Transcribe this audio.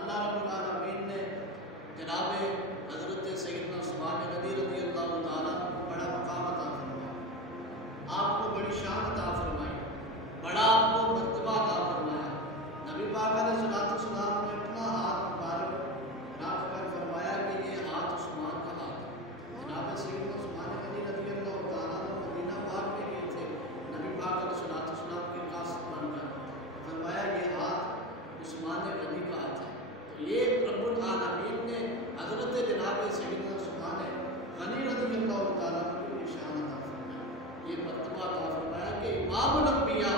اللہ رب العالمین نے جناب حضرت سیدنا عثمان غنی رضی اللہ تعالیٰ کو بڑا مقام عطا فرمایا، آپ کو بڑی شان عطا فرمائی، بڑا آپ کو مرتبہ عطا فرمایا۔ نبی پاک علیہ الصلوۃ والسلام نے اپنا ہاتھ مبارک رکھ کر فرمایا کہ یہ ہاتھ عثمان کا ہاتھ ہے۔ جناب سیدنا عثمان غنی رضی اللہ تعالیٰ مدینہ پاک میں گئے تھے، نبی پاک علیہ الصلوۃ والسلام کے قاصد بن کر فرمایا یہ ہاتھ عثمان غنی کا ہاتھ ہے۔ تو یہ رب العالمین نے حضرت جناب سیدنا عثمان غنی رضی اللہ تعالیٰ کو نشان عطا فرمایا، یہ مرتبہ عطا فرمایا کہ امام الانبیاء